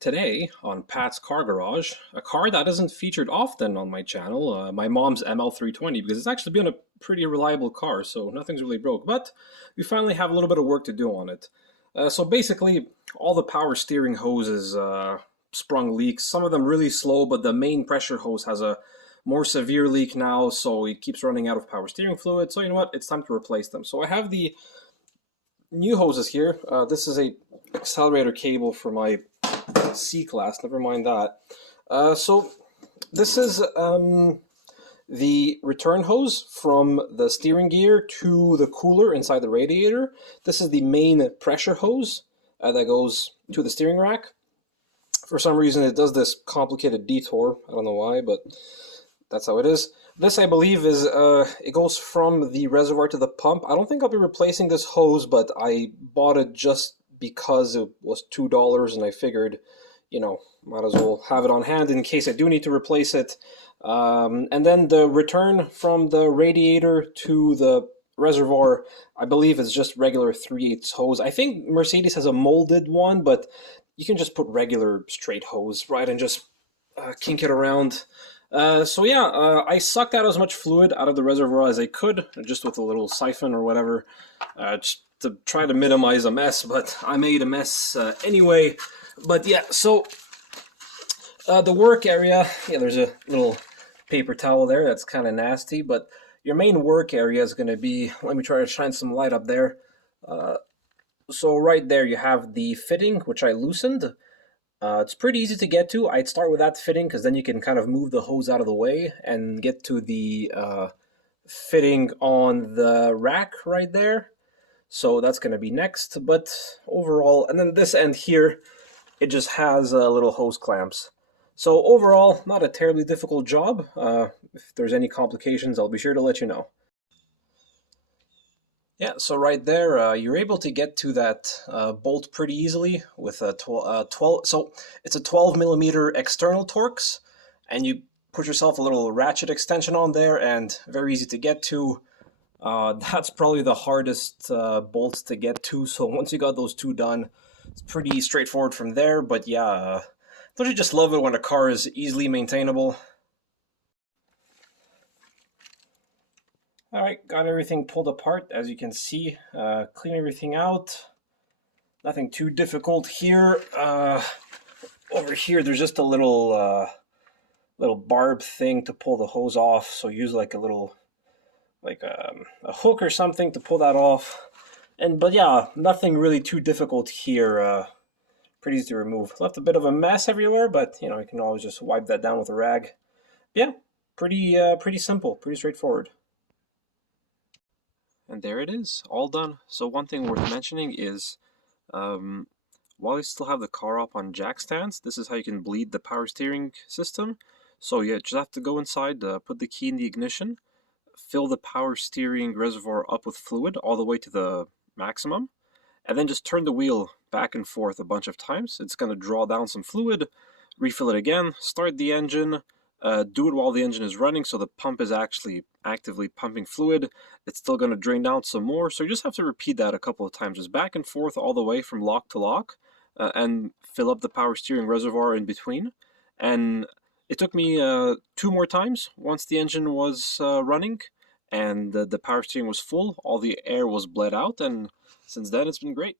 Today on Pat's Car Garage, a car that isn't featured often on my channel, my mom's ML320, because it's actually been a pretty reliable car, so nothing's really broke, but we finally have a little bit of work to do on it. So basically, all the power steering hoses sprung leaks, some of them really slow, but the main pressure hose has a more severe leak now, so it keeps running out of power steering fluid, so you know what, it's time to replace them. So I have the new hoses here. This is a accelerator cable for my C-Class, never mind that. So this is the return hose from the steering gear to the cooler inside the radiator. This is the main pressure hose that goes to the steering rack. For some reason it does this complicated detour. I don't know why, but that's how it is. This, I believe, is it goes from the reservoir to the pump. I don't think I'll be replacing this hose, but I bought it just because it was $2 and I figured, you know, might as well have it on hand in case I do need to replace it. And then the return from the radiator to the reservoir, I believe, is just regular 3/8 hose. I think Mercedes has a molded one, but you can just put regular straight hose, right, and just kink it around. So yeah, I sucked out as much fluid out of the reservoir as I could, just with a little siphon or whatever, just to try to minimize a mess, but I made a mess anyway. But yeah, so the work area, yeah, there's a little paper towel there that's kind of nasty, but your main work area is going to be, let me try to shine some light up there. So right there you have the fitting, which I loosened. It's pretty easy to get to. I'd start with that fitting because then you can kind of move the hose out of the way and get to the fitting on the rack right there. So that's going to be next. But overall, and then this end here, it just has little hose clamps. So overall, not a terribly difficult job. If there's any complications, I'll be sure to let you know. Yeah, so right there, you're able to get to that bolt pretty easily with a 12. So it's a 12 millimeter external Torx, and you put yourself a little ratchet extension on there, and very easy to get to. That's probably the hardest bolts to get to. So once you got those two done, it's pretty straightforward from there. But yeah, don't you just love it when a car is easily maintainable? All right, got everything pulled apart, as you can see. Clean everything out. Nothing too difficult here. Over here, there's just a little barb thing to pull the hose off. So use like a little, like a hook or something to pull that off. But yeah, nothing really too difficult here. Pretty easy to remove. Left a bit of a mess everywhere, but you know, you can always just wipe that down with a rag. Yeah, pretty simple, pretty straightforward. And there it is, all done. So one thing worth mentioning is, while you still have the car up on jack stands, this is how you can bleed the power steering system. So you just have to go inside, put the key in the ignition, fill the power steering reservoir up with fluid all the way to the maximum, and then just turn the wheel back and forth a bunch of times. It's going to draw down some fluid, refill it again, start the engine, do it while the engine is running, so the pump is actually actively pumping fluid. It's still going to drain down some more, so you just have to repeat that a couple of times, just back and forth all the way from lock to lock, and fill up the power steering reservoir in between. And it took me 2 more times once the engine was running and the power steering was full. All the air was bled out, and since then it's been great.